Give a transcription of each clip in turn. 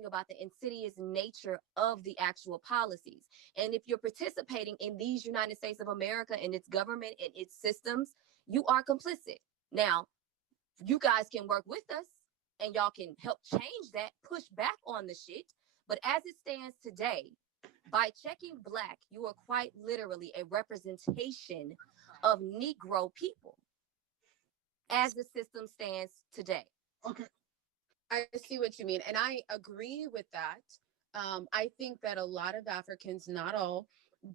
talking about the insidious nature of the actual policies. And if you're participating in these United States of America and its government and its systems, you are complicit. Now, you guys can work with us and y'all can help change that, push back on the shit. But as it stands today, by checking Black, you are quite literally a representation of Negro people as the system stands today. Okay. I see what you mean. And I agree with that. I think that a lot of Africans, not all,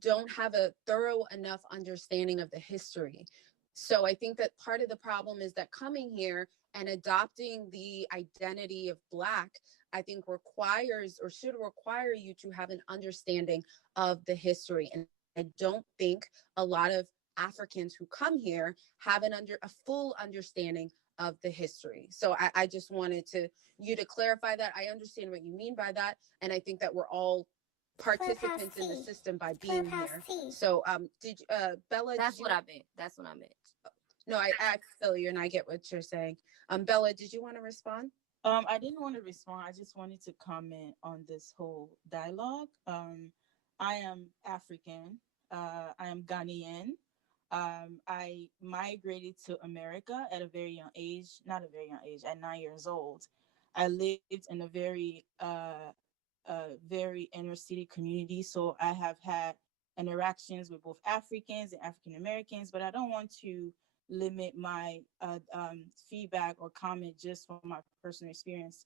don't have a thorough enough understanding of the history. So I think that part of the problem is that coming here and adopting the identity of Black, I think requires or should require you to have an understanding of the history. And I don't think a lot of Africans who come here have a full understanding of the history. So I just wanted you to clarify that. I understand what you mean by that. And I think that we're all participants in the system by being here. So Bella, that's what I meant. No, I feel you and I get what you're saying. Bella, did you want to respond? I didn't want to respond. I just wanted to comment on this whole dialogue. I am African. I am Ghanaian. I migrated to America at a very young age, not a very young age, at 9 years old. I lived in a very inner city community. So I have had interactions with both Africans and African Americans, but I don't want to limit my feedback or comment just from my personal experience.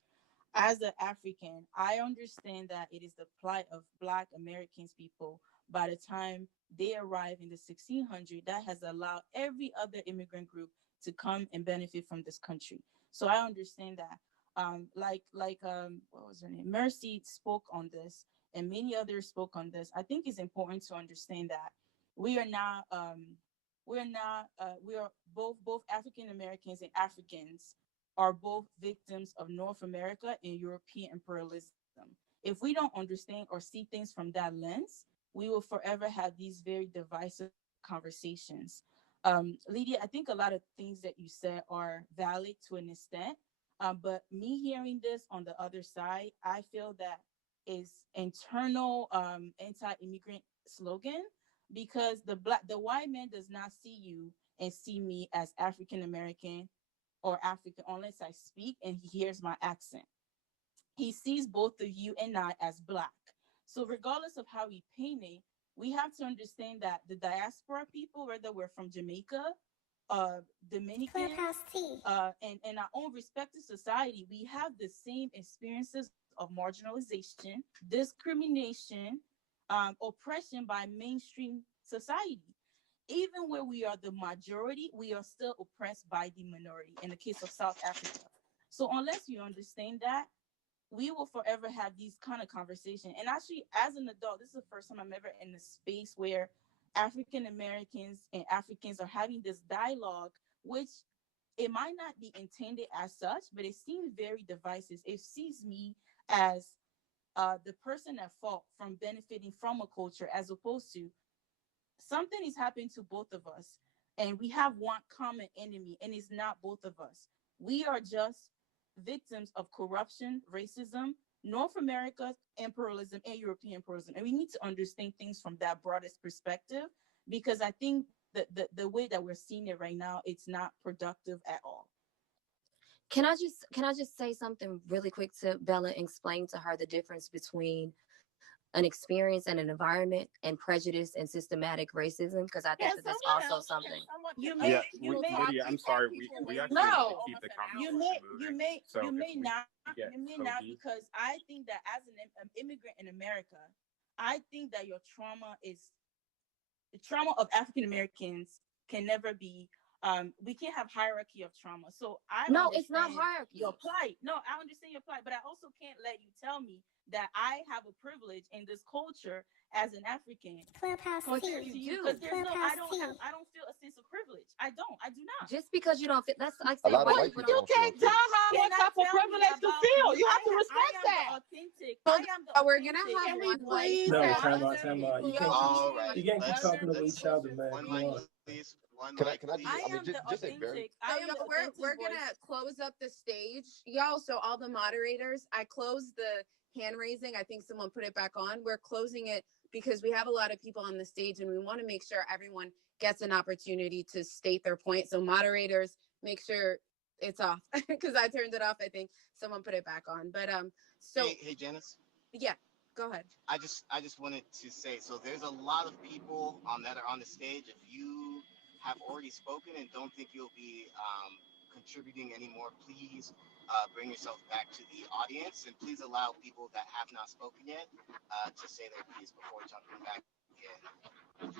As an African, I understand that it is the plight of Black Americans people by the time they arrive in the 1600s that has allowed every other immigrant group to come and benefit from this country. So I understand that. What was her name? Mercy spoke on this, and many others spoke on this. I think it's important to understand that we are both African Americans and Africans are both victims of North America and European imperialism. If we don't understand or see things from that lens, we will forever have these very divisive conversations. Lydia, I think a lot of things that you said are valid to an extent, but me hearing this on the other side, I feel that is internal anti-immigrant slogan, because the white man does not see you and see me as African American or African unless I speak and he hears my accent. He sees both of you and I as Black. So regardless of how we paint it, we have to understand that the diaspora people, whether we're from Jamaica, Dominican, and our own respective society, we have the same experiences of marginalization, discrimination, oppression by mainstream society. Even where we are the majority, we are still oppressed by the minority in the case of South Africa. So unless you understand that, we will forever have these kind of conversations. And actually, as an adult, this is the first time I'm ever in a space where African Americans and Africans are having this dialogue, which it might not be intended as such, but it seems very divisive. It sees me as the person at fault from benefiting from a culture, as opposed to something is happening to both of us, and we have one common enemy, and it's not both of us. We are just victims of corruption, racism, North America's imperialism, and European imperialism. And we need to understand things from that broadest perspective, because I think that the way that we're seeing it right now, it's not productive at all. Can I just say something really quick to Bella and explain to her the difference between an experience and an environment and prejudice and systematic racism? Because I think that's also something. Lydia, I'm sorry. We actually need to keep the conversation moving. You may not, because I think that as an immigrant in America, I think that your trauma is the trauma of African Americans can never be. We can't have hierarchy of trauma. So it's not hierarchy. Your plight. No, I understand your plight, but I also can't let you tell me that I have a privilege in this culture as an African. Because you do. Because I don't feel a sense of privilege. I do not. Just because you don't feel, that's like a lot of white people. You can't tell how what type of privilege to feel. You have to respect that. We're gonna have one please. No, time out. You can't keep talking to each other, man. One mic, please. We're gonna close up the stage, y'all. So all the moderators, I closed the hand raising. I think someone put it back on. We're closing it because we have a lot of people on the stage and we want to make sure everyone gets an opportunity to state their point. So moderators, make sure it's off because I turned it off. I think someone put it back on. But so hey Janice. Yeah, go ahead. I just wanted to say, so there's a lot of people that are on the stage. If you have already spoken and don't think you'll be contributing anymore, please bring yourself back to the audience, and please allow people that have not spoken yet to say their piece before jumping back in.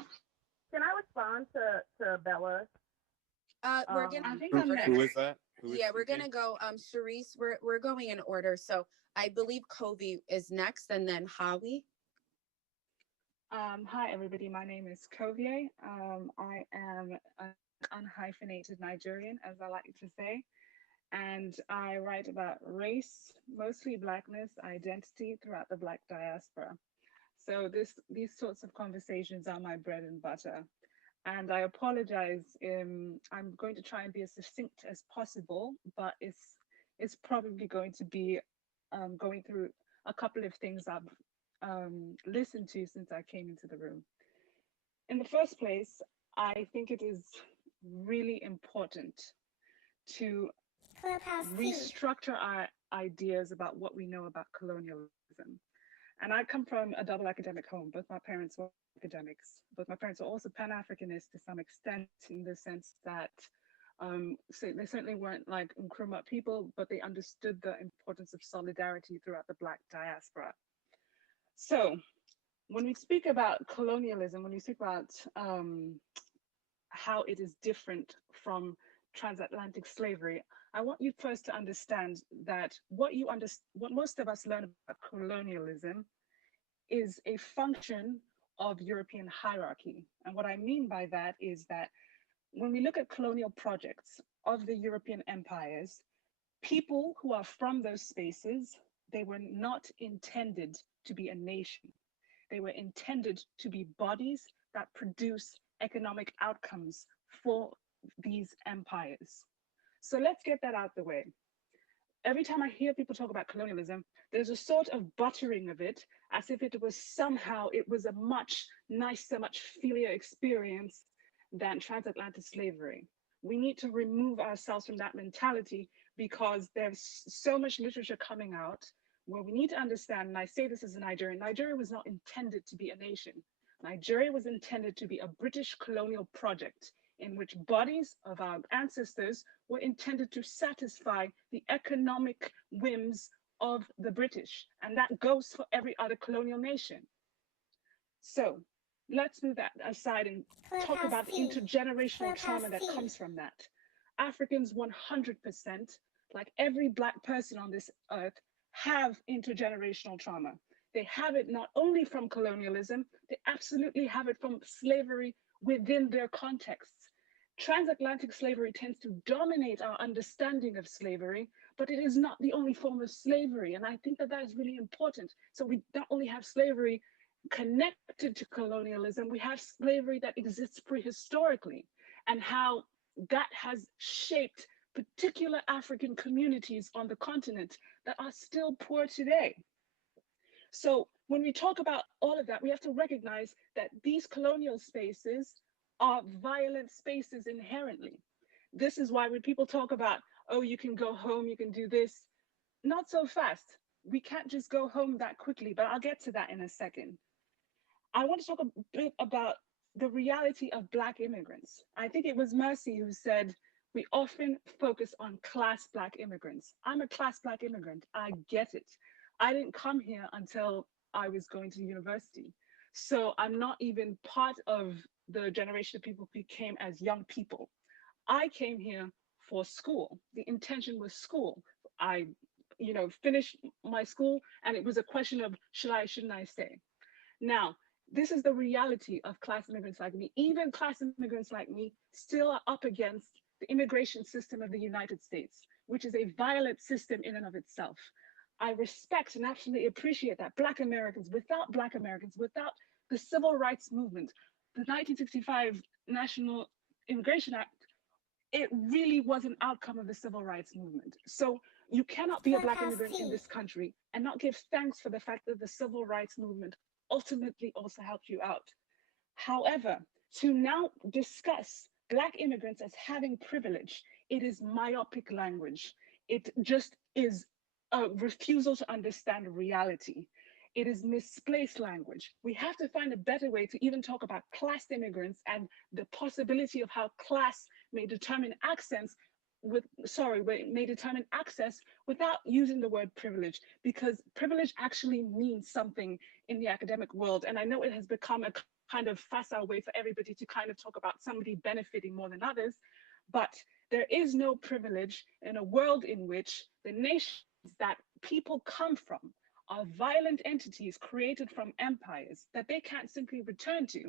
Can I respond to Bella? We're gonna. Who is that? We're gonna go. Sharice, we're going in order. So I believe Kobe is next, and then Howie. Hi everybody. My name is Kovie. I am an unhyphenated Nigerian, as I like to say, and I write about race, mostly Blackness, identity throughout the Black diaspora. So these sorts of conversations are my bread and butter. And I apologize. I'm going to try and be as succinct as possible, but it's probably going to be going through a couple of things I've listened to since I came into the room. In the first place, I think it is really important to restructure our ideas about what we know about colonialism. And I come from a double academic home. Both my parents were academics, but my parents were also Pan-Africanists to some extent, in the sense that so they certainly weren't like Nkrumah people, but they understood the importance of solidarity throughout the Black diaspora. So when we speak about colonialism, when we speak about how it is different from transatlantic slavery, I want you first to understand that what most of us learn about colonialism is a function of European hierarchy. And what I mean by that is that when we look at colonial projects of the European empires, people who are from those spaces, they were not intended to be a nation. They were intended to be bodies that produce economic outcomes for these empires. So let's get that out the way. Every time I hear people talk about colonialism, there's a sort of buttering of it as if it was somehow, it was a much nicer, much filier experience than transatlantic slavery. We need to remove ourselves from that mentality because there's so much literature coming out where we need to understand, and I say this as a Nigerian, Nigeria was not intended to be a nation. Nigeria was intended to be a British colonial project in which bodies of our ancestors were intended to satisfy the economic whims of the British. And that goes for every other colonial nation. So let's move that aside and talk about the intergenerational trauma that comes from that. Africans 100%, like every Black person on this earth, have intergenerational trauma. They have it not only from colonialism, they absolutely have it from slavery within their contexts. Transatlantic slavery tends to dominate our understanding of slavery, but it is not the only form of slavery. And I think that that is really important. So we not only have slavery connected to colonialism, we have slavery that exists prehistorically, and how that has shaped particular African communities on the continent that are still poor today. So when we talk about all of that, we have to recognize that these colonial spaces are violent spaces inherently. This is why when people talk about, oh, you can go home, you can do this, not so fast. We can't just go home that quickly, but I'll get to that in a second. I want to talk a bit about the reality of Black immigrants. I think it was Mercy who said, we often focus on class Black immigrants. I'm a class Black immigrant, I get it. I didn't come here until I was going to university. So I'm not even part of the generation of people who came as young people. I came here for school. The intention was school. I, finished my school and it was a question of should I, shouldn't I stay? Now, this is the reality of class immigrants like me. Even class immigrants like me still are up against the immigration system of the United States, which is a violent system in and of itself. I respect and absolutely appreciate that Black Americans, without the Civil Rights Movement, the 1965 National Immigration Act, it really was an outcome of the Civil Rights Movement. So You cannot be a Black immigrant in this country and not give thanks for the fact that the civil rights movement ultimately also helped you out. However, to now discuss Black immigrants as having privilege, it is myopic language. It just is a refusal to understand reality. It is misplaced language. We have to find a better way to even talk about class immigrants and the possibility of how class may determine accents may determine access without using the word privilege, because privilege actually means something in the academic world. And I know it has become a kind of facile way for everybody to kind of talk about somebody benefiting more than others, but there is no privilege in a world in which the nations that people come from are violent entities created from empires that they can't simply return to.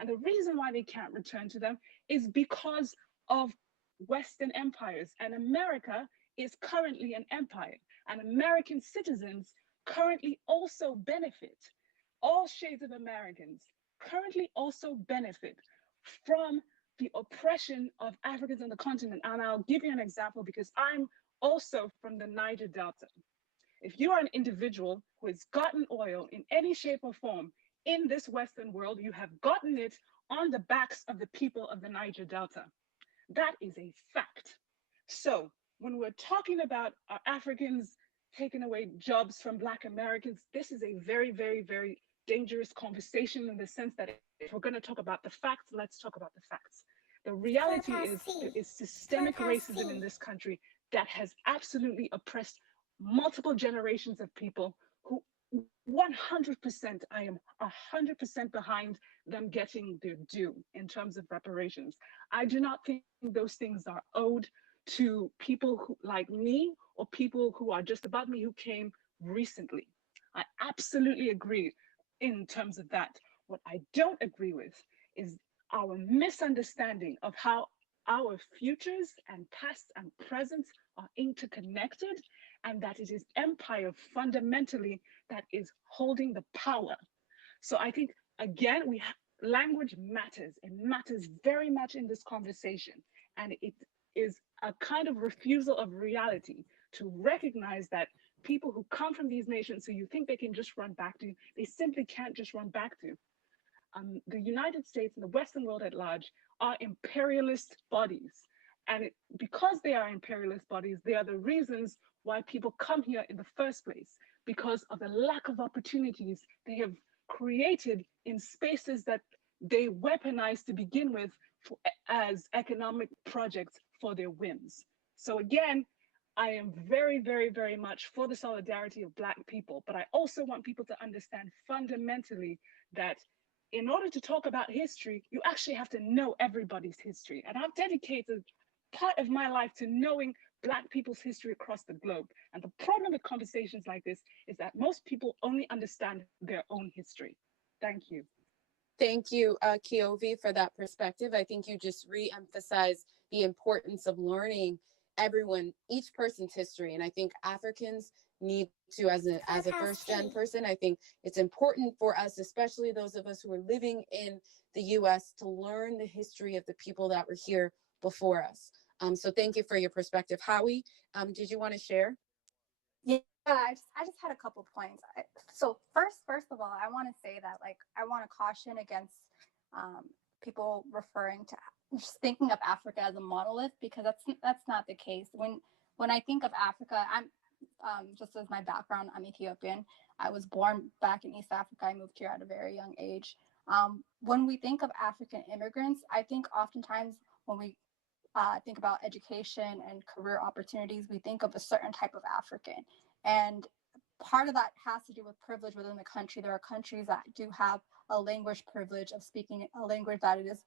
And the reason why they can't return to them is because of Western empires. And America is currently an empire. And American citizens currently also benefit. All shades of Americans currently also benefit from the oppression of Africans on the continent. And I'll give you an example because I'm also from the Niger Delta. If you are an individual who has gotten oil in any shape or form in this Western world, you have gotten it on the backs of the people of the Niger Delta. That is a fact. So when we're talking about Africans taking away jobs from Black Americans, this is a very, very, very dangerous conversation in the sense that if we're going to talk about the facts, let's talk about the facts. The reality is there is systemic racism in this country that has absolutely oppressed multiple generations of people who 100%, I am 100% behind them getting their due in terms of reparations. I do not think those things are owed to people who, like me, or people who are just above me who came recently. I absolutely agree in terms of that. What I don't agree with is our misunderstanding of how our futures and past and present are interconnected, and that it is empire fundamentally that is holding the power. So I think, again, language matters. It matters very much in this conversation. And it is a kind of refusal of reality to recognize that people who come from these nations who you think they can just run back to, they simply can't just run back to. The United States and the Western world at large are imperialist bodies. And because they are imperialist bodies, they are the reasons why people come here in the first place, because of the lack of opportunities they have created in spaces that they weaponize to begin with as economic projects for their whims. So again, I am very, very, very much for the solidarity of Black people, but I also want people to understand fundamentally that in order to talk about history, you actually have to know everybody's history. And I've dedicated part of my life to knowing Black people's history across the globe. And the problem with conversations like this is that most people only understand their own history. Thank you. Thank you, Keovi, for that perspective. I think you just re-emphasize the importance of learning each person's history. And I think Africans need to, as a first-gen person, I think it's important for us, especially those of us who are living in the US, to learn the history of the people that were here before us. So thank you for your perspective. Howie, did you want to share? Yeah, I just had a couple points. So first of all, I want to say that I want to caution against people referring to just thinking of Africa as a monolith, because that's not the case. When I think of Africa, I'm just as my background, I'm Ethiopian. I was born back in East Africa. I moved here at a very young age. When we think of African immigrants, I think oftentimes when we think about education and career opportunities, we think of a certain type of African. And part of that has to do with privilege within the country. There are countries that do have a language privilege of speaking a language that is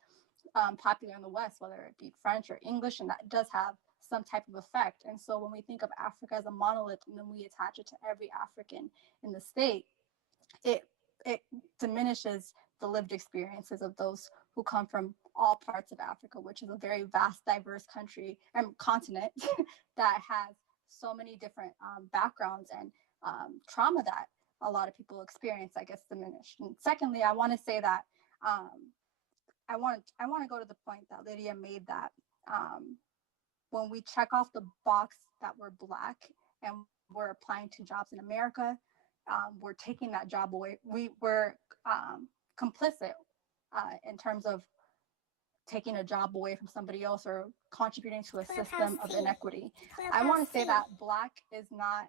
popular in the West, whether it be French or English, and that does have some type of effect. And so when we think of Africa as a monolith and then we attach it to every African in the state, it diminishes the lived experiences of those who come from all parts of Africa, which is a very vast, diverse country and continent that has so many different backgrounds and trauma that a lot of people experience that gets diminished. And secondly, I want to say that I want to go to the point that Lydia made, that when we check off the box that we're Black and we're applying to jobs in America, we're taking that job away. We're complicit in terms of taking a job away from somebody else or contributing to a system of inequity. I want to say that Black is not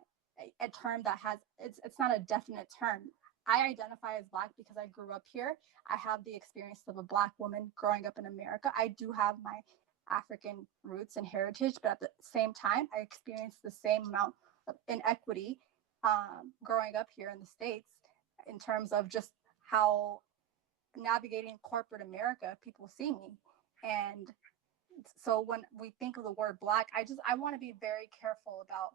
a term that has, it's not a definite term. I identify as Black because I grew up here. I have the experience of a Black woman growing up in America. I do have my African roots and heritage, but at the same time, I experienced the same amount of inequity growing up here in the States in terms of just how navigating corporate America, people see me. And so when we think of the word Black, I want to be very careful about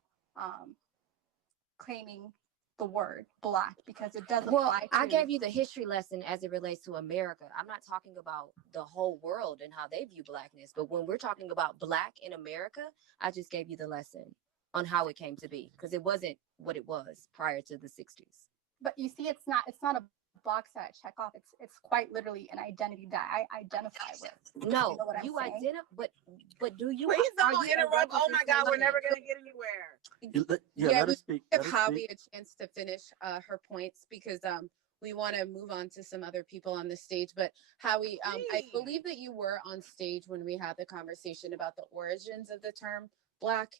claiming the word Black because it doesn't apply to... I gave you the history lesson as it relates to America. I'm not talking about the whole world and how they view Blackness, but when we're talking about Black in America, I just gave you the lesson on how it came to be because it wasn't what it was prior to the 60s. But you see, it's not a box that I check off. It's quite literally an identity that I identify with. No, you identify, but do you? Please don't interrupt. Oh my God, we're never gonna get anywhere. Let us speak. Give Javi a chance to finish her points because we want to move on to some other people on the stage. But Howie, I believe that you were on stage when we had the conversation about the origins of the term Black.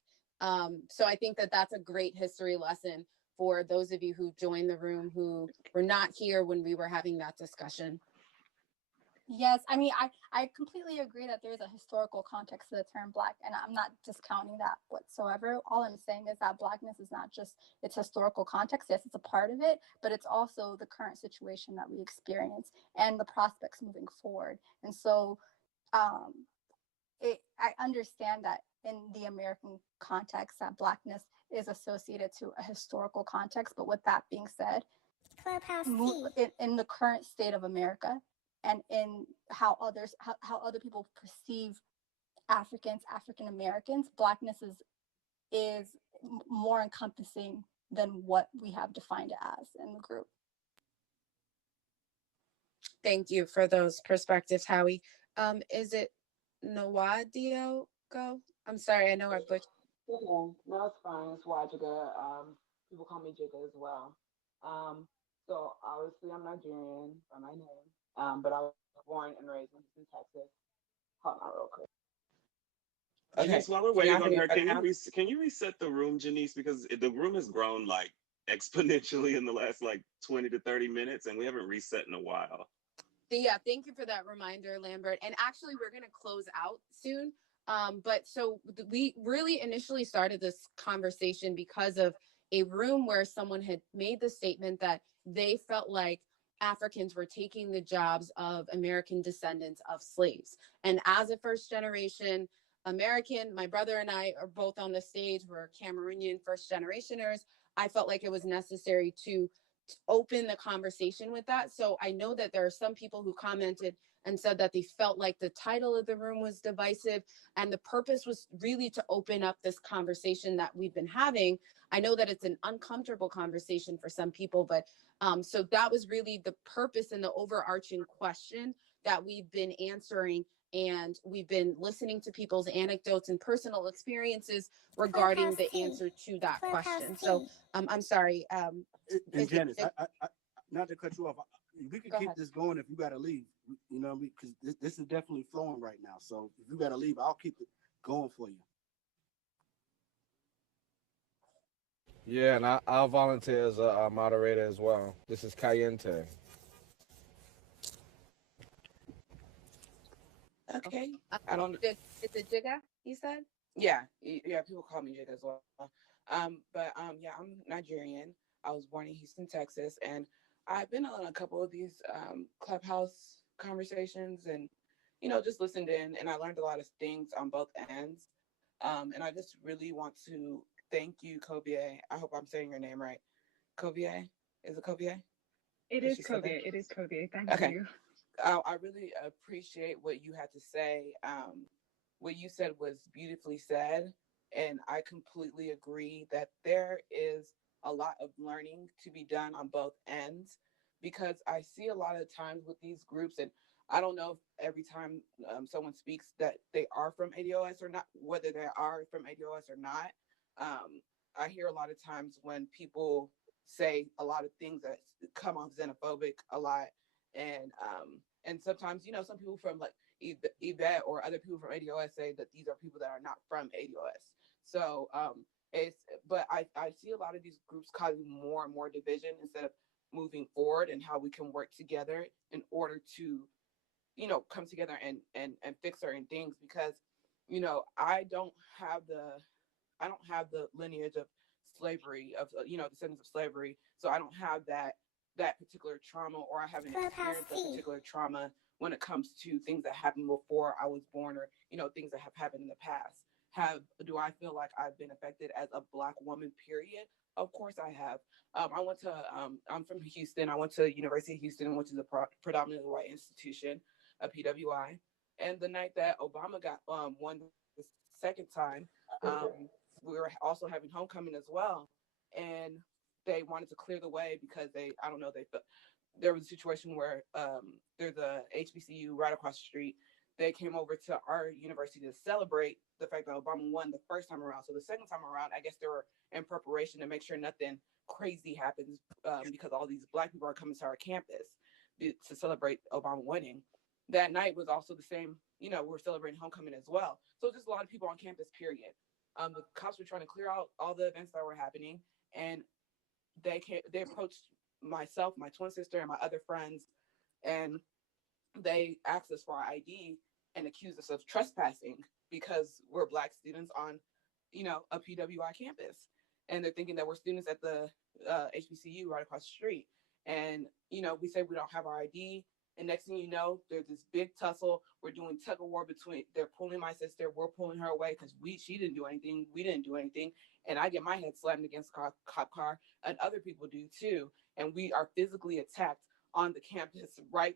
So I think that that's a great history lesson for those of you who joined the room who were not here when we were having that discussion. Yes, I mean, I completely agree that there's a historical context to the term Black, and I'm not discounting that whatsoever. All I'm saying is that Blackness is not just its historical context. Yes, it's a part of it, but it's also the current situation that we experience and the prospects moving forward. And so I understand that in the American context that Blackness is associated to a historical context. But with that being said, in the current state of America and in how other people perceive African Americans, Blackness is more encompassing than what we have defined it as in the group. Thank you for those perspectives, Howie. Is it Nwadio go? I'm sorry, I know I butchered. No, it's fine. It's Wajiga. People call me Jigga as well. So obviously I'm Nigerian by my name, but I was born and raised in Houston, Texas. Hold on real quick. Okay. Janice, while we're waiting on her, can you reset the room, Janice? Because the room has grown like exponentially in the last like 20 to 30 minutes, and we haven't reset in a while. Yeah, thank you for that reminder, Lambert. And actually, we're going to close out soon. But so we really initially started this conversation because of a room where someone had made the statement that they felt like Africans were taking the jobs of American descendants of slaves. And as a first generation American, my brother and I are both on the stage. We're Cameroonian first generationers. I felt like it was necessary to open the conversation with that. So I know that there are some people who commented and said that they felt like the title of the room was divisive, and the purpose was really to open up this conversation that we've been having. I know that it's an uncomfortable conversation for some people, but so that was really the purpose and the overarching question that we've been answering. And we've been listening to people's anecdotes and personal experiences regarding the answer to that question. So I'm sorry. And Janice, I not to cut you off, we can keep this going if you got to leave, you know, because this is definitely flowing right now. So if you got to leave, I'll keep it going for you. Yeah, and I'll volunteer as a moderator as well. This is Cayente. Okay. I don't. Is it Jigga, you said? Yeah, people call me Jigga as well. But yeah, I'm Nigerian. I was born in Houston, Texas, and I've been on a couple of these Clubhouse conversations and, you know, just listened in, and I learned a lot of things on both ends. And I just really want to thank you, Kovie. I hope I'm saying your name right. Kovie? Is it Kovie? It is Kovie. It is Kovie. Thank you. I really appreciate what you had to say. What you said was beautifully said, and I completely agree that there is a lot of learning to be done on both ends, because I see a lot of times with these groups, and I don't know if every time someone speaks that they are from ADOS or not, whether they are from ADOS or not. I hear a lot of times when people say a lot of things that come off xenophobic a lot, and sometimes some people from like Yvette or other people from ADOS say that these are people that are not from ADOS. So but I see a lot of these groups causing more and more division instead of moving forward and how we can work together in order to come together and fix certain things, because I don't have the lineage of slavery, of descendants of slavery, so I don't have that particular trauma, or I haven't experienced that particular trauma when it comes to things that happened before I was born, or things that have happened in the past. Do I feel like I've been affected as a Black woman, period? Of course I have. I'm from Houston. I went to University of Houston, which is a predominantly white institution, a PWI. And the night that Obama got won the second time, we were also having homecoming as well. And they wanted to clear the way because I don't know, there was a situation where there's a HBCU right across the street. They came over to our university to celebrate the fact that Obama won the first time around. So the second time around, I guess they were in preparation to make sure nothing crazy happens, because all these Black people are coming to our campus to celebrate Obama winning. That night was also the same, we're celebrating homecoming as well. So just a lot of people on campus, period. The cops were trying to clear out all the events that were happening, and they approached myself, my twin sister, and my other friends, and they asked us for our ID and accused us of trespassing because we're Black students on, a PWI campus. And they're thinking that we're students at the HBCU right across the street. And, we say we don't have our ID. And next thing you know, there's this big tussle. We're doing tug of war they're pulling my sister. We're pulling her away because she didn't do anything. We didn't do anything. And I get my head slammed against a cop car, and other people do too. And we are physically attacked on the campus right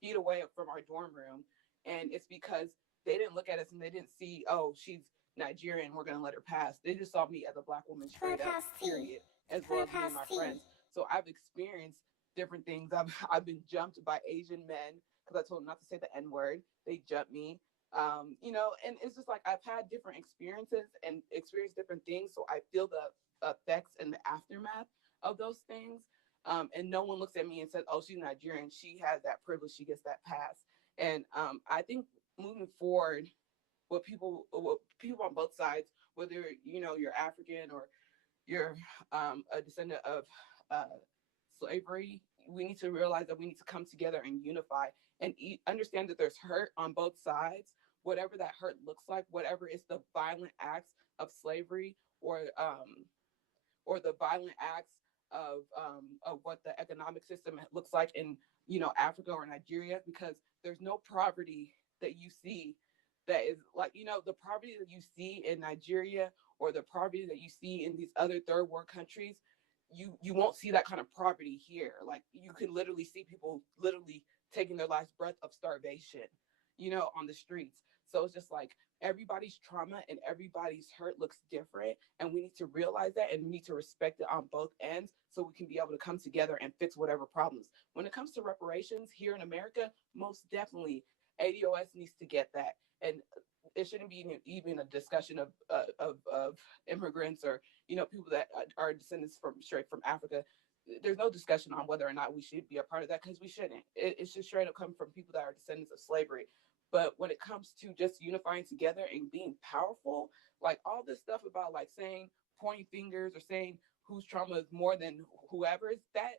feet away from our dorm room. And it's because they didn't look at us and they didn't see, oh, she's Nigerian, we're going to let her pass. They just saw me as a Black woman straight up, period, as well as me and my friends. So I've experienced different things. I've been jumped by Asian men because I told them not to say the N-word. They jumped me. And it's just like I've had different experiences and experienced different things. So I feel the effects and the aftermath of those things. And no one looks at me and says, oh, she's Nigerian. She has that privilege. She gets that pass. And I think moving forward, what people on both sides, whether, you're African or you're a descendant of slavery, we need to realize that we need to come together and unify and understand that there's hurt on both sides, whatever that hurt looks like, whatever is the violent acts of slavery or the violent acts of what the economic system looks like in Africa or Nigeria, because there's no poverty that you see that is like the poverty that you see in Nigeria or the poverty that you see in these other third world countries. You won't see that kind of poverty here. Like you can literally see people literally taking their last breath of starvation, on the streets. So it's just like everybody's trauma and everybody's hurt looks different. And we need to realize that, and we need to respect it on both ends so we can be able to come together and fix whatever problems. When it comes to reparations here in America, most definitely ADOS needs to get that. And it shouldn't be even a discussion of immigrants or people that are descendants straight from Africa. There's no discussion on whether or not we should be a part of that, because we shouldn't. It should straight up come from people that are descendants of slavery. But when it comes to just unifying together and being powerful, like all this stuff about like pointing fingers or saying whose trauma is more than whoever's, that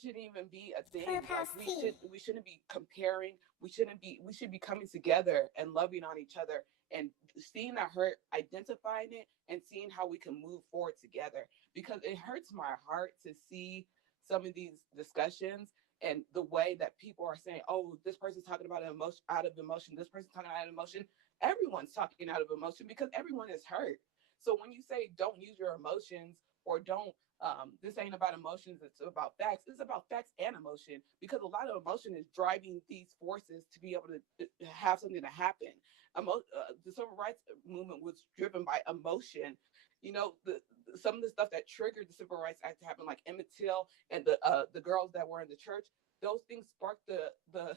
shouldn't even be a thing. Like we shouldn't be comparing. We should be coming together and loving on each other and seeing that hurt, identifying it, and seeing how we can move forward together. Because it hurts my heart to see some of these discussions and the way that people are saying, oh, this person's talking about emotion out of emotion. This person's talking out of emotion. Everyone's talking out of emotion because everyone is hurt. So when you say don't use your emotions or don't, this ain't about emotions, it's about facts. It's about facts and emotion, because a lot of emotion is driving these forces to be able to have something to happen. The civil rights movement was driven by emotion. Some of the stuff that triggered the Civil Rights Act to happen, like Emmett Till and the girls that were in the church, those things sparked the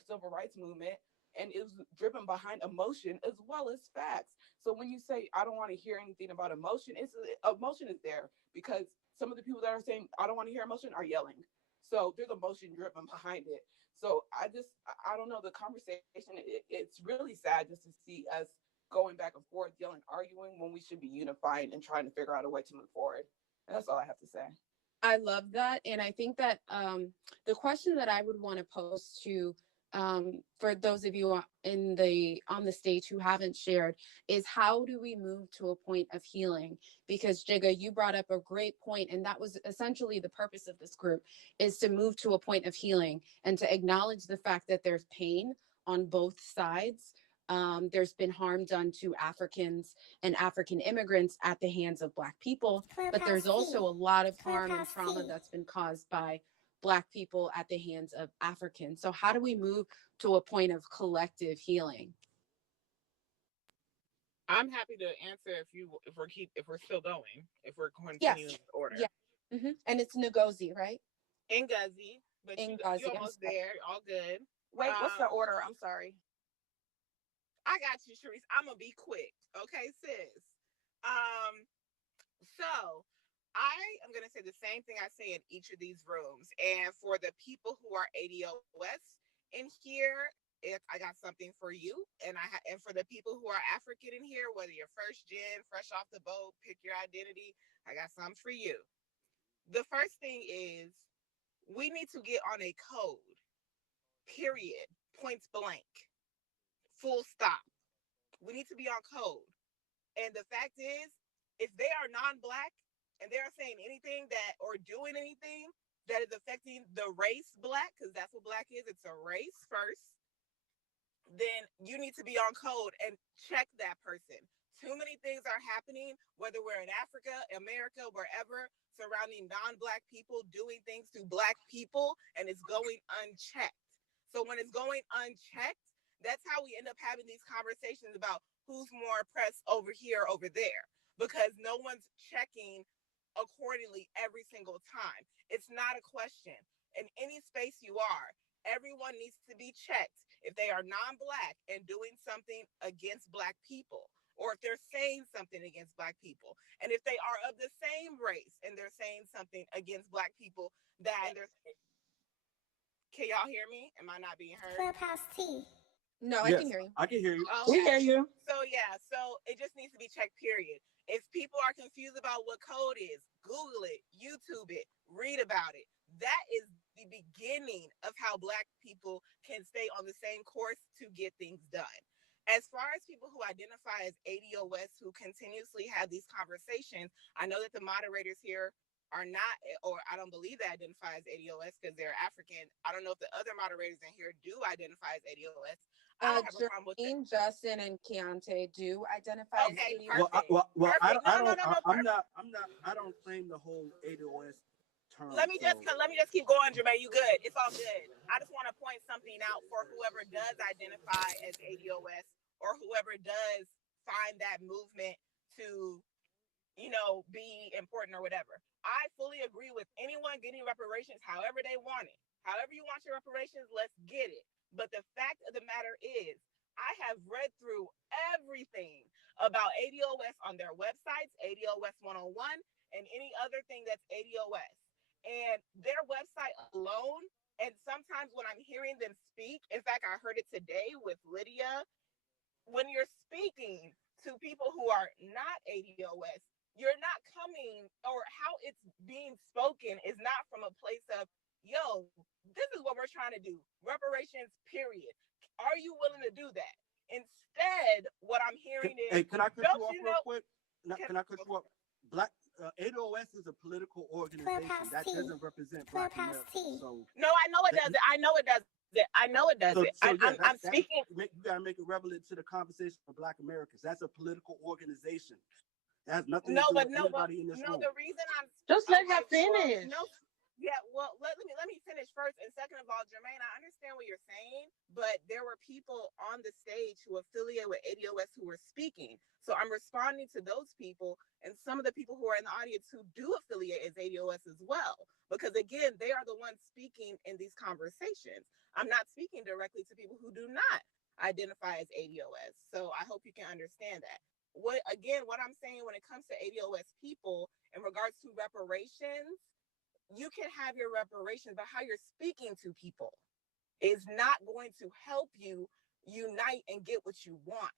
civil rights movement. and it was driven behind emotion as well as facts. So when you say I don't want to hear anything about emotion, emotion is there because some of the people that are saying I don't want to hear emotion are yelling. So there's emotion driven behind it. So I don't know, the conversation, it's really sad just to see us going back and forth, yelling, arguing when we should be unifying and trying to figure out a way to move forward. And that's all I have to say. I love that. And I think that the question that I would want to pose to for those of you on the stage who haven't shared is, how do we move to a point of healing? Because Jigga, you brought up a great point, and that was essentially the purpose of this group, is to move to a point of healing and to acknowledge the fact that there's pain on both sides. There's been harm done to Africans and African immigrants at the hands of Black people, but there's also a lot of harm and trauma that's been caused by Black people at the hands of Africans. So how do we move to a point of collective healing? I'm happy to answer if we're still going, if we're continuing in order. Yeah. Mm-hmm. And it's Ngozi, right? Ngozi, but you almost there. All good. Wait, what's the order? I'm sorry. I got you, Sharice. I'm gonna be quick, okay, sis. So I am gonna say the same thing I say in each of these rooms. And for the people who are ADOS in here, I got something for you. And for the people who are African in here, whether you're first gen, fresh off the boat, pick your identity, I got something for you. The first thing is we need to get on a code. Period. Points blank. Full stop. We need to be on code. And the fact is, if they are non-Black and they're saying anything or doing anything that is affecting the race Black, because that's what Black is, it's a race first, then you need to be on code and check that person. Too many things are happening, whether we're in Africa, America, wherever, surrounding non-Black people doing things to Black people, and it's going unchecked. So when it's going unchecked, that's how we end up having these conversations about who's more oppressed over here, over there, because no one's checking accordingly every single time. It's not a question. In any space you are, everyone needs to be checked if they are non-Black and doing something against Black people, or if they're saying something against Black people. And if they are of the same race and they're saying something against Black people, can y'all hear me? Am I not being heard? Clubhouse T. No, yes, I can hear you. I can hear you. Okay. We hear you. So it just needs to be checked, period. If people are confused about what code is, Google it, YouTube it, read about it. That is the beginning of how Black people can stay on the same course to get things done. As far as people who identify as ADOS, who continuously have these conversations, I know that the moderators here are not, or I don't believe they identify as ADOS because they're African. I don't know if the other moderators in here do identify as ADOS. I don't have a problem with that. Justin and Keontae do identify as ADOS. Perfect. I don't claim the whole ADOS term. Let me just keep going, Jermaine. You good? It's all good. I just want to point something out for whoever does identify as ADOS or whoever does find that movement to, be important or whatever. I fully agree with anyone getting reparations however they want it. However you want your reparations, let's get it. But the fact of the matter is, I have read through everything about ADOS on their websites, ADOS 101, and any other thing that's ADOS. And their website alone, and sometimes when I'm hearing them speak, in fact, I heard it today with Lydia, when you're speaking to people who are not ADOS, you're not coming, or how it's being spoken is not from a place of, yo, this is what we're trying to do. Reparations, period. Are you willing to do that? Instead, what I'm hearing is, hey, can I cut you off real quick? Can I cut you off? ADOS is a political organization that doesn't represent Black America. So no, I know it doesn't. I know it doesn't. I'm speaking. You gotta make it relevant to the conversation of Black Americans. That's a political organization. That has nothing to do with anybody in this room. The reason just let her finish. Let me finish first. And second of all, Jermaine, I understand what you're saying, but there were people on the stage who affiliate with ADOS who were speaking. So I'm responding to those people and some of the people who are in the audience who do affiliate as ADOS as well. Because again, they are the ones speaking in these conversations. I'm not speaking directly to people who do not identify as ADOS. So I hope you can understand that. What I'm saying when it comes to ADOS people in regards to reparations, you can have your reparations, but how you're speaking to people is not going to help you unite and get what you want.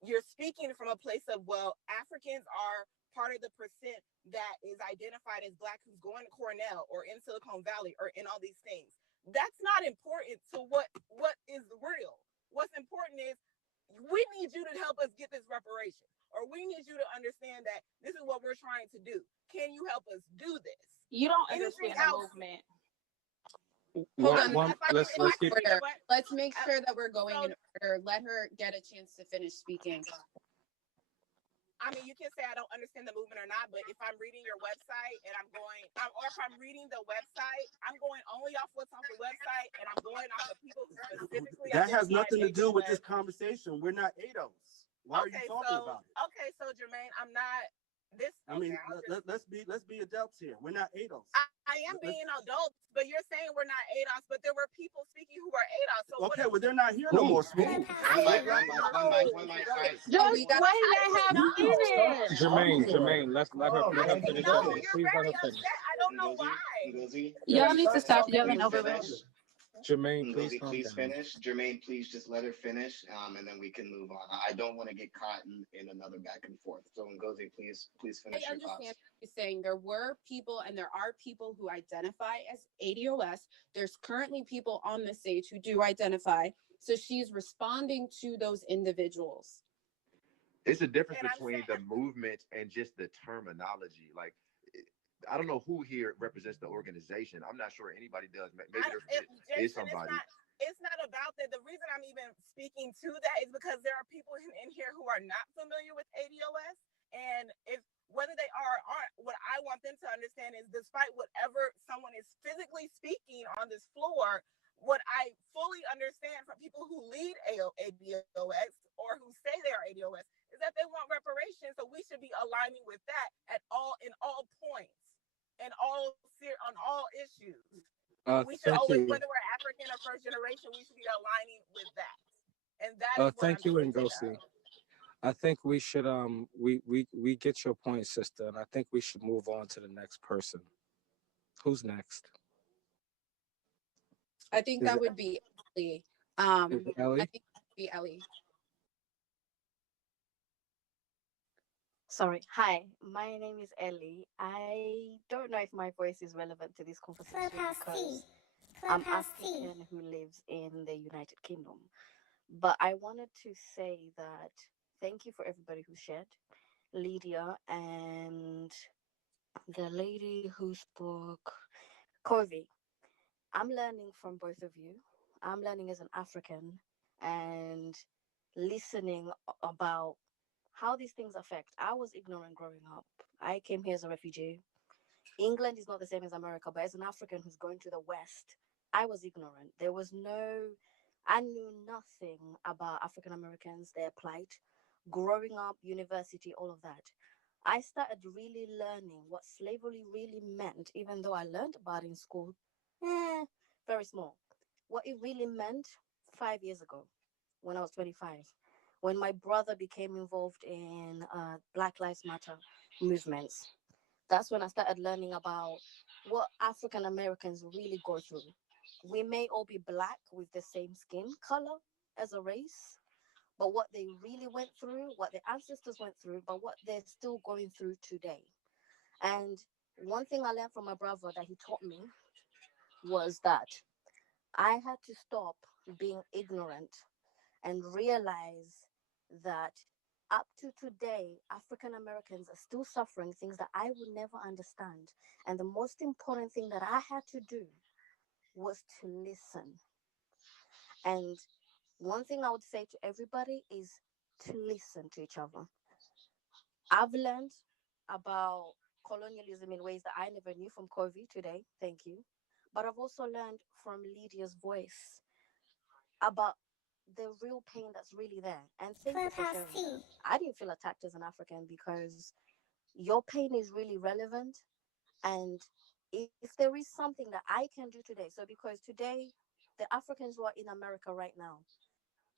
You're speaking from a place of, well, Africans are part of the percent that is identified as Black who's going to Cornell or in Silicon Valley or in all these things. That's not important to what is real. What's important is we need you to help us get this reparation, or we need you to understand that this is what we're trying to do. Can you help us do this? You don't understand the movement. Hold on. Let's make sure that we're going in order. Let her get a chance to finish speaking. I mean, you can say I don't understand the movement or not, but if I'm reading your website and or if I'm reading the website, I'm going only off what's on the website, and I'm going off of people who specifically. That has nothing to do with this conversation. We're not ADOS. Why are you talking about it? Okay, so Jermaine, I'm not this. I mean, let's be adults here. We're not ADOS. I am being adults, but you're saying we're not ADOS, but there were people speaking who are ADOS. So okay, well, they're not here no more speaking. Jermaine, let her finish. Please let her finish. I don't know why. Y'all need to stop yelling over me. Jermaine, please finish. Jermaine, please just let her finish, and then we can move on. I don't want to get caught in another back and forth. So Ngozi, please finish your thoughts. I understand what you're saying. There were people and there are people who identify as ADOS. There's currently people on the stage who do identify. So she's responding to those individuals. It's a difference between the movement and just the terminology. Like, I don't know who here represents the organization. I'm not sure anybody does. Maybe there is somebody. It's not about that. The reason I'm even speaking to that is because there are people in here who are not familiar with ADOS. And whether they are or aren't, what I want them to understand is despite whatever someone is physically speaking on this floor, what I fully understand from people who lead ADOS or who say they are ADOS is that they want reparations. So we should be aligning with that in all points. And on all issues. We should always, whether we're African or first generation, we should be aligning with that. And that is thank you, Ngozi. I think we should we get your point, sister, and I think we should move on to the next person. Who's next? I think that would be Ellie. Ellie? I think it would be Ellie. Sorry. Hi, my name is Ellie. I don't know if my voice is relevant to this conversation because I'm African who lives in the United Kingdom. But I wanted to say that thank you for everybody who shared. Lydia and the lady who spoke, Kovi. I'm learning from both of you. I'm learning as an African and listening about how these things affect. I was ignorant growing up. I came here as a refugee. England is not the same as America, but as an African who's going to the West, I was ignorant. I knew nothing about African Americans, their plight, growing up, university, all of that. I started really learning what slavery really meant, even though I learned about it in school, very small. What it really meant 5 years ago when I was 25. When my brother became involved in Black Lives Matter movements. That's when I started learning about what African Americans really go through. We may all be Black with the same skin color as a race, but what they really went through, what their ancestors went through, but what they're still going through today. And one thing I learned from my brother that he taught me was that I had to stop being ignorant and realize that up to today, African Americans are still suffering things that I would never understand. And the most important thing that I had to do was to listen. And one thing I would say to everybody is to listen to each other. I've learned about colonialism in ways that I never knew from Kovi today. Thank you. But I've also learned from Lydia's voice about the real pain that's really there. And thank you for sharing that. I didn't feel attacked as an African because your pain is really relevant. And if there is something that I can do today, so because today, the Africans who are in America right now,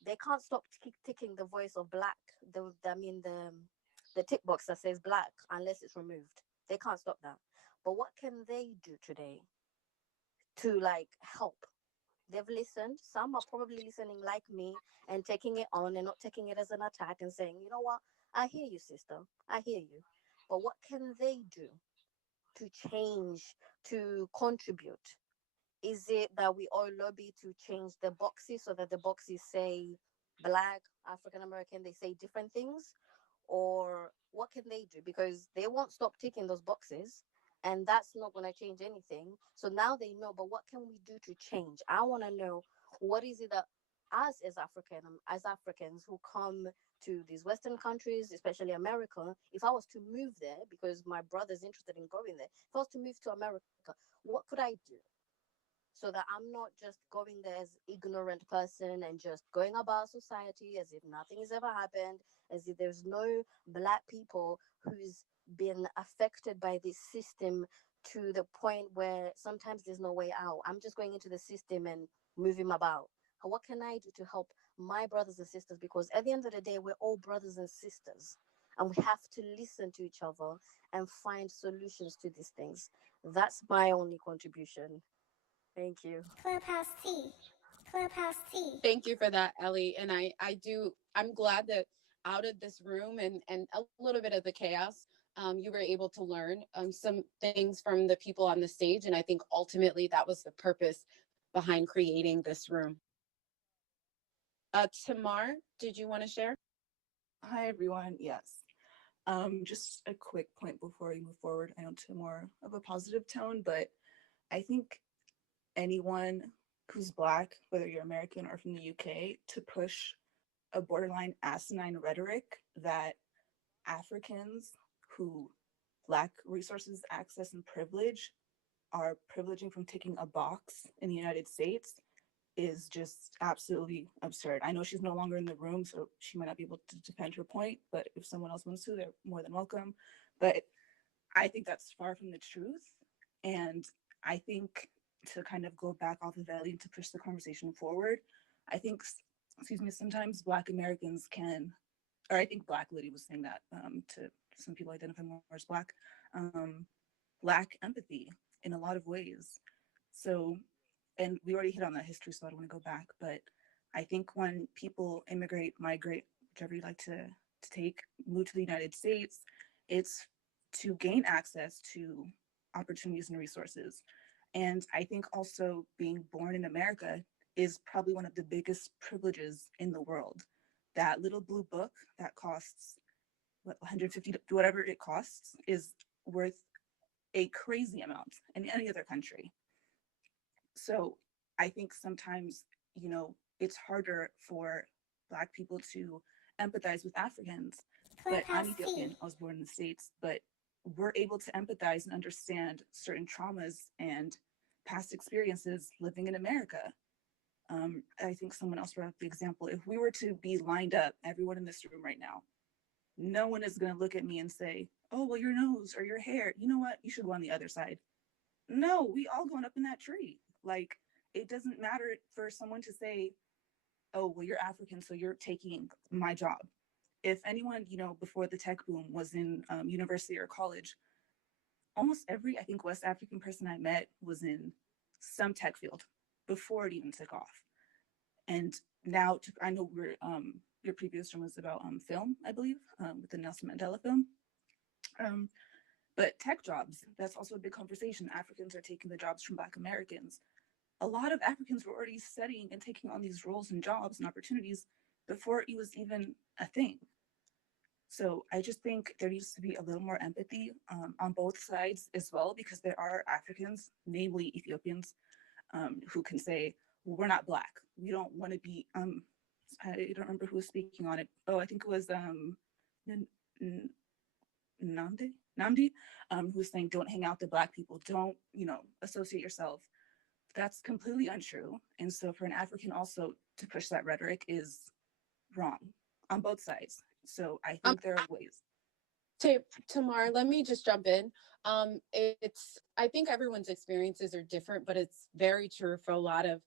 they can't stop ticking the voice of black. The tick box that says black unless it's removed. They can't stop that. But what can they do today to like help? They've listened. Some are probably listening like me and taking it on and not taking it as an attack and saying, you know what, I hear you, sister. I hear you. But what can they do to change, to contribute? Is it that we all lobby to change the boxes so that the boxes say Black, African American, they say different things? Or what can they do? Because they won't stop ticking those boxes and that's not going to change anything. So now they know, but what can we do to change? I want to know, what is it that us as Africans who come to these Western countries, especially America, if I was to move there, because my brother's interested in going there, if I was to move to America, what could I do? So that I'm not just going there as ignorant person and just going about society as if nothing has ever happened, as if there's no black people who's been affected by this system to the point where sometimes there's no way out. I'm just going into the system and moving about. What can I do to help my brothers and sisters? Because at the end of the day, we're all brothers and sisters, and we have to listen to each other and find solutions to these things. That's my only contribution. Thank you. Clubhouse Tea. Clubhouse Tea. Thank you for that, Ellie. And I'm glad that out of this room and a little bit of the chaos, you were able to learn some things from the people on the stage. And I think ultimately that was the purpose behind creating this room. Tamar, did you want to share? Hi, everyone. Yes. Just a quick point before we move forward. I know to more of a positive tone, but I think anyone who's Black, whether you're American or from the UK, to push a borderline asinine rhetoric that Africans who lack resources, access, and privilege are privileging from ticking a box in the United States is just absolutely absurd. I know she's no longer in the room, so she might not be able to defend her point, but if someone else wants to, they're more than welcome. But I think that's far from the truth. And I think to kind of go back off of Ellie to push the conversation forward, I think, sometimes Black Americans can, or I think Black Liddy was saying that to some people identify more as Black, lack empathy in a lot of ways. So, and we already hit on that history, so I don't want to go back, but I think when people immigrate, migrate, whichever you like to move to the United States, it's to gain access to opportunities and resources. And I think also being born in America is probably one of the biggest privileges in the world. That little blue book that costs what, $150, whatever it costs, is worth a crazy amount in any other country. So I think sometimes, it's harder for Black people to empathize with Africans. But I'm Ethiopian, I was born in the States, but we're able to empathize and understand certain traumas and past experiences living in America. I think someone else brought up the example. If we were to be lined up, everyone in this room right now, no one is going to look at me and say, oh, well, your nose or your hair, you know what? You should go on the other side. No, we all going up in that tree. Like, it doesn't matter for someone to say, oh, well, you're African, so you're taking my job. If anyone, before the tech boom was in university or college, almost every, I think, West African person I met was in some tech field before it even took off. And now, I know your previous room was about film, I believe, with the Nelson Mandela film. But tech jobs, that's also a big conversation. Africans are taking the jobs from Black Americans. A lot of Africans were already studying and taking on these roles and jobs and opportunities before it was even a thing. So I just think there needs to be a little more empathy on both sides as well, because there are Africans, namely Ethiopians, who can say, well, we're not Black. We don't want to be, I don't remember who was speaking on it. Oh, I think it was Namdi, who was saying, don't hang out with Black people. Don't, associate yourself. That's completely untrue. And so for an African also to push that rhetoric is wrong on both sides. So I think there are ways. Tamar, let me just jump in. I think everyone's experiences are different, but it's very true for a lot of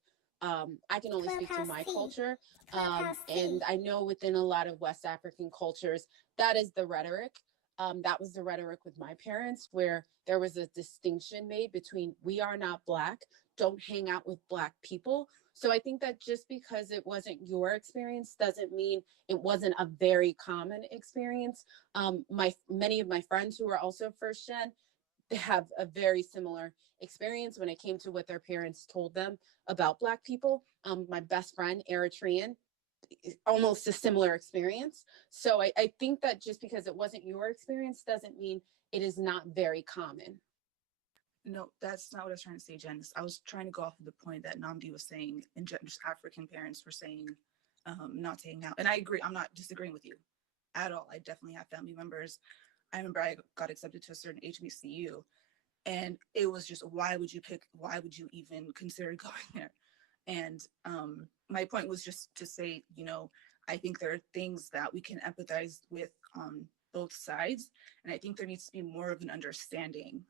I can only speak to my culture. And I know within a lot of West African cultures, that is the rhetoric. That was the rhetoric with my parents, where there was a distinction made between we are not Black, don't hang out with Black people. So I think that just because it wasn't your experience doesn't mean it wasn't a very common experience. Many of my friends who are also first gen, they have a very similar experience when it came to what their parents told them about Black people. My best friend, Eritrean, almost a similar experience. So I think that just because it wasn't your experience doesn't mean it is not very common. No, that's not what I was trying to say, Jen. I was trying to go off of the point that Namdi was saying, and just African parents were saying not to hang out. And I agree, I'm not disagreeing with you at all. I definitely have family members. I remember I got accepted to a certain HBCU, and it was just, why would you even consider going there? And my point was just to say, I think there are things that we can empathize with on both sides. And I think there needs to be more of an understanding.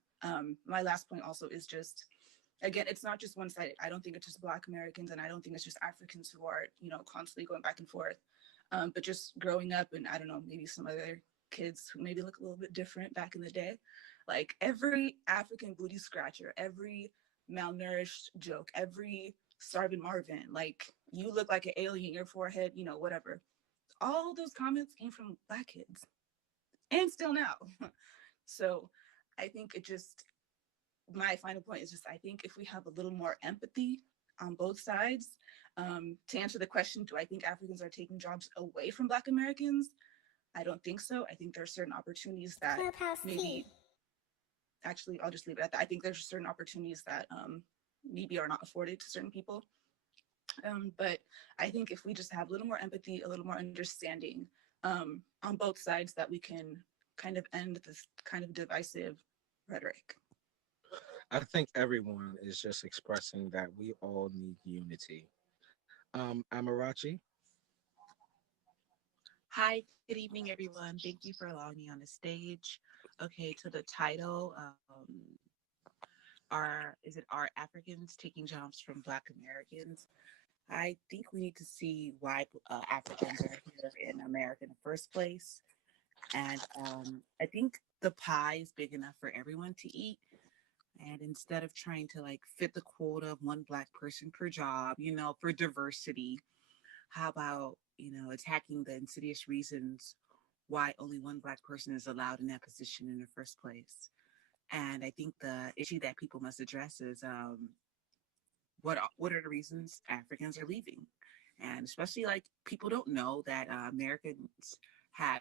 My last point also is just, again, it's not just one sided. I don't think it's just Black Americans, and I don't think it's just Africans who are, constantly going back and forth. But just growing up, and I don't know, maybe some other kids who maybe look a little bit different back in the day, like every African booty scratcher, every malnourished joke, every starving Marvin, like you look like an alien, your forehead, whatever. All those comments came from Black kids, and still now. So I think my final point is just, I think if we have a little more empathy on both sides, to answer the question, do I think Africans are taking jobs away from Black Americans? I don't think so. I think there are certain opportunities that actually, I'll just leave it at that. I think there's certain opportunities that maybe are not afforded to certain people. But I think if we just have a little more empathy, a little more understanding on both sides, that we can kind of end this kind of divisive rhetoric. I think everyone is just expressing that we all need unity. Amarachi? Hi, good evening, everyone. Thank you for allowing me on the stage. Okay, to the title, are Africans taking jobs from Black Americans? I think we need to see why Africans are here in America in the first place. And I think the pie is big enough for everyone to eat. And instead of trying to fit the quota of one Black person per job, for diversity, how about, attacking the insidious reasons why only one Black person is allowed in that position in the first place? And I think the issue that people must address is what are the reasons Africans are leaving? And especially people don't know that Americans had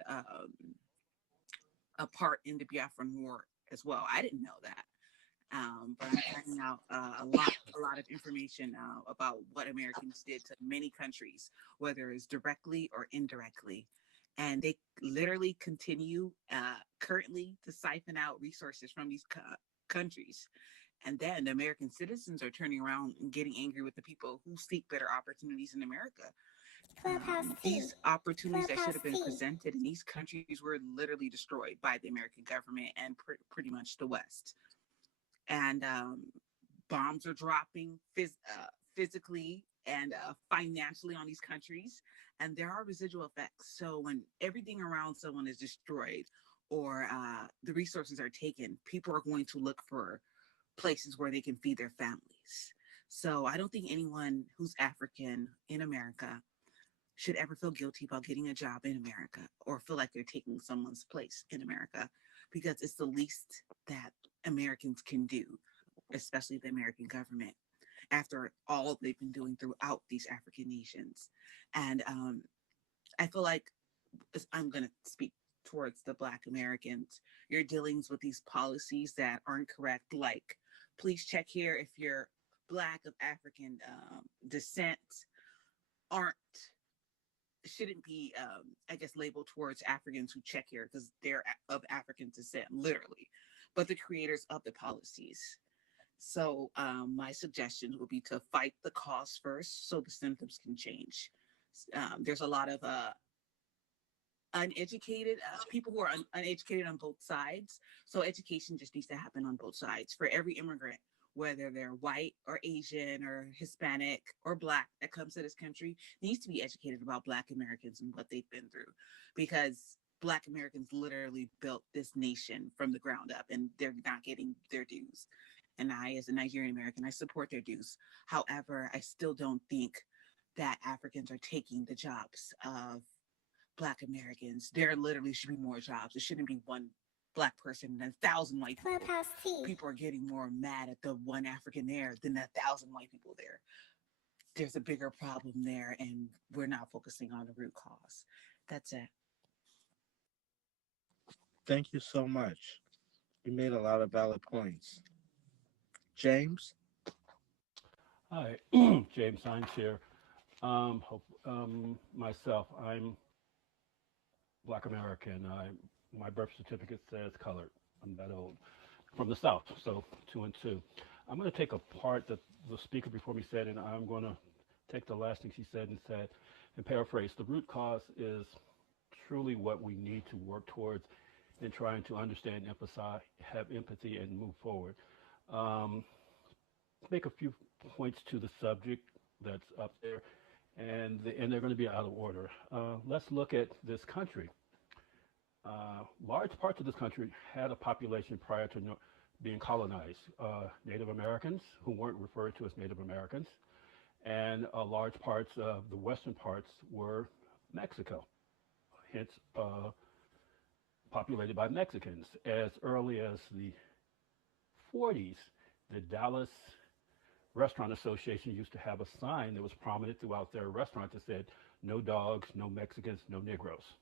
a part in the Biafran War as well. I didn't know that. But I'm finding out a lot of information about what Americans did to many countries, whether it's directly or indirectly. And they literally continue currently to siphon out resources from these countries. And then the American citizens are turning around and getting angry with the people who seek better opportunities in America. These opportunities that should have been presented in these countries were literally destroyed by the American government and pretty much the West. And bombs are dropping physically and financially on these countries, and there are residual effects. So when everything around someone is destroyed or the resources are taken, people are going to look for places where they can feed their families. So I don't think anyone who's African in America should ever feel guilty about getting a job in America or feel like they're taking someone's place in America, because it's the least that Americans can do, especially the American government, after all they've been doing throughout these African nations. And I feel like, I'm going to speak towards the Black Americans, you're dealing with these policies that aren't correct, like please check here if you're Black of African descent, shouldn't be, I guess, labeled towards Africans who check here because they're of African descent, literally, but the creators of the policies. So my suggestion would be to fight the cause first so the symptoms can change. There's a lot of uneducated people who are uneducated on both sides. So education just needs to happen on both sides. For every immigrant, whether they're white or Asian or Hispanic or Black, that comes to this country needs to be educated about Black Americans and what they've been through, because Black Americans literally built this nation from the ground up, and they're not getting their dues. And I, as a Nigerian American, I support their dues. However, I still don't think that Africans are taking the jobs of Black Americans. There literally should be more jobs. It shouldn't be one Black person and 1,000 white people. People are getting more mad at the one African there than 1,000 white people there. There's a bigger problem there, and we're not focusing on the root cause. That's it. Thank you so much. You made a lot of valid points. James? Hi, James Hines here. Myself, I'm Black American. My birth certificate says colored. I'm that old. From the South, so 2 and 2. I'm going to take a part that the speaker before me said, and I'm going to take the last thing she said and paraphrase. The root cause is truly what we need to work towards in trying to understand, emphasize, have empathy, and move forward. Make a few points to the subject that's up there, and they're going to be out of order. Let's look at this country. Large parts of this country had a population prior to being colonized. Native Americans who weren't referred to as Native Americans, and large parts of the western parts were Mexico, hence populated by Mexicans. As early as the 40s, the Dallas Restaurant Association used to have a sign that was prominent throughout their restaurant that said, "No dogs, no Mexicans, no Negroes."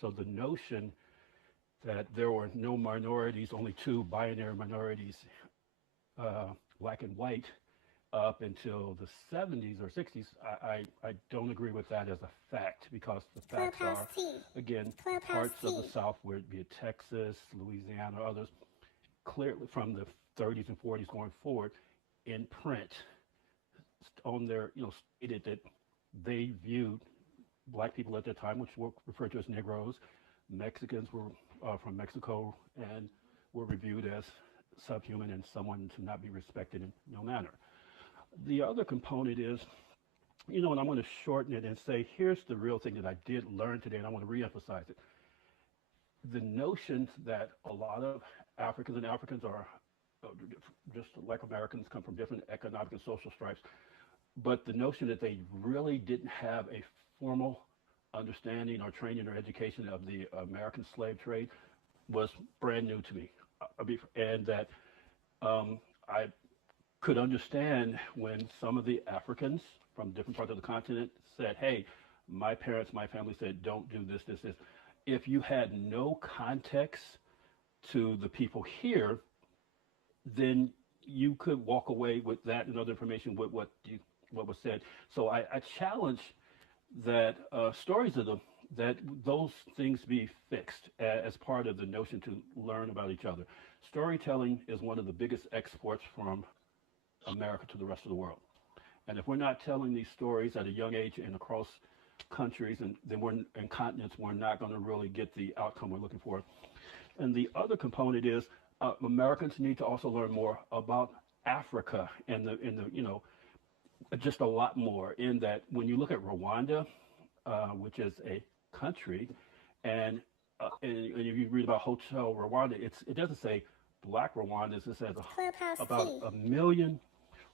So the notion that there were no minorities, only two binary minorities, Black and white, up until the 70s or 60s, I don't agree with that as a fact, because the facts are, again, parts of the South, where it be it Texas, Louisiana, others, clearly from the 30s and 40s going forward, in print, on their, stated that they viewed Black people at that time, which were referred to as Negroes. Mexicans were from Mexico and were reviewed as subhuman and someone to not be respected in no manner. The other component is, and I'm going to shorten it and say, here's the real thing that I did learn today, and I want to reemphasize it. The notion that a lot of Africans are just like Americans, come from different economic and social stripes, but the notion that they really didn't have a formal understanding or training or education of the American slave trade was brand new to me. And that I could understand when some of the Africans from different parts of the continent said, hey, my parents, my family said, don't do this, this, this. If you had no context to the people here, then you could walk away with that and other information with what was said. So I challenge that stories of them, that those things be fixed as part of the notion to learn about each other. Storytelling is one of the biggest exports from America to the rest of the world. And if we're not telling these stories at a young age and across countries and continents, we're not going to really get the outcome we're looking for. And the other component is Americans need to also learn more about Africa and just a lot more, in that when you look at Rwanda, which is a country, and if you read about Hotel Rwanda, it doesn't say Black Rwandans. It says about 1 million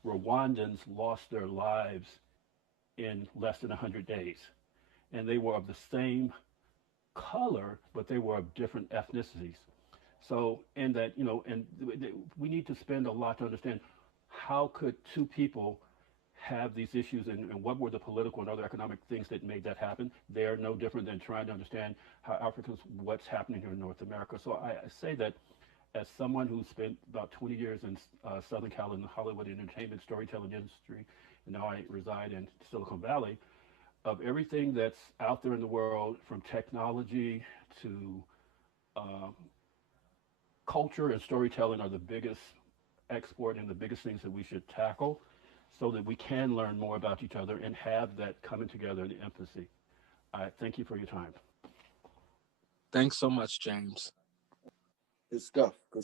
Rwandans lost their lives in less than 100 days. And they were of the same color, but they were of different ethnicities. So, and that, and we need to spend a lot to understand how could two people have these issues, and what were the political and other economic things that made that happen. They are no different than trying to understand how Africans, what's happening here in North America. So I say that as someone who spent about 20 years in Southern Cal in the Hollywood entertainment storytelling industry, and now I reside in Silicon Valley, of everything that's out there in the world, from technology to culture and storytelling, are the biggest export and the biggest things that we should tackle, so that we can learn more about each other and have that coming together and empathy. I thank you for your time. Thanks so much, James. Good stuff. Good